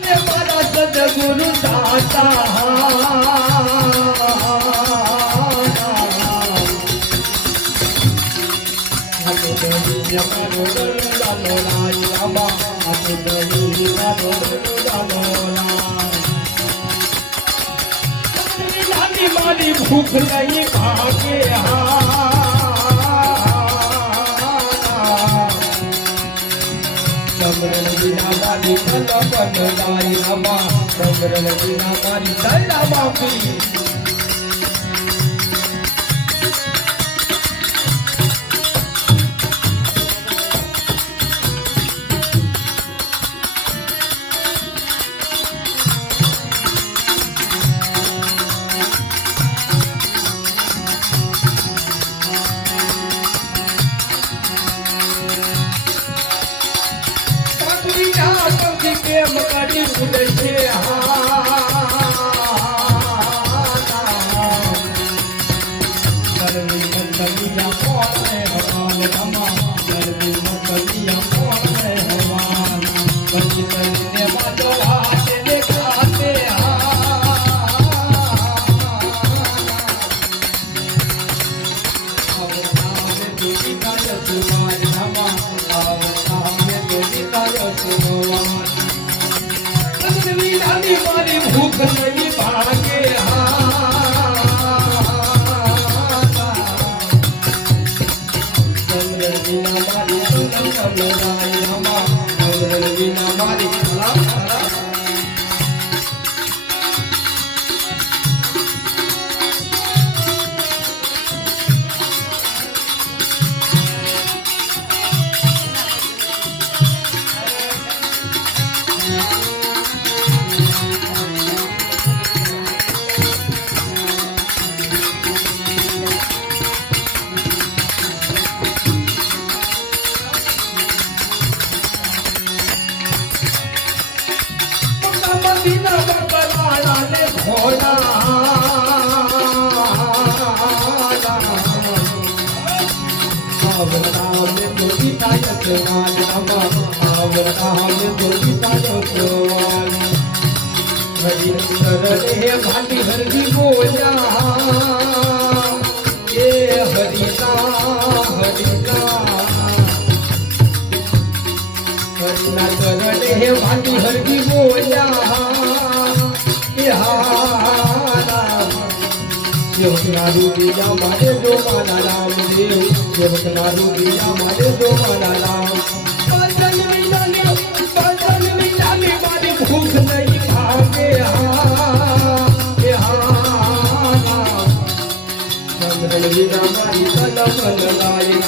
મારા સદગુરુ દાતા મારી ભૂખ નહીં ભાગે સમરણ વિના મારી કલપનારી રમા સમરણ વિના મારી દયા બાપી કેમ કાઢી ઉડે છે ગરમી મંતલિયા કોને હવાલ રમા ગરમી મંતલિયા કોને હવાલ પછી કરીને વાતો હાથે દેખાતે આવતાને દુખી કાય સુમાર રમા આવતાને દુખી કાય સુમાર મારી ભૂખ નહીં ભાગે ચંદ્ર વિના મારી ચંદ્ર વિના મારી મદીના બકરાડા ને ઘોડા આવતા મે દોડી કાય જવાન આવતા મે દોડી કાય જવાન હરી સરલે ભાટી હરજી બોલ્યા એ હરિના હરિના ચરણે ભાટી હરજી બોલ્યા એ હારા સેવકના રૂપિયા મારે જો મારા રામદેવ સેવકના રૂપિયા મારે જો મારા રામ ભજન વિનાની મારી ભૂખ નહીં ભાગે એ હારા ચંદ્ર વિના મારી કલમ લાય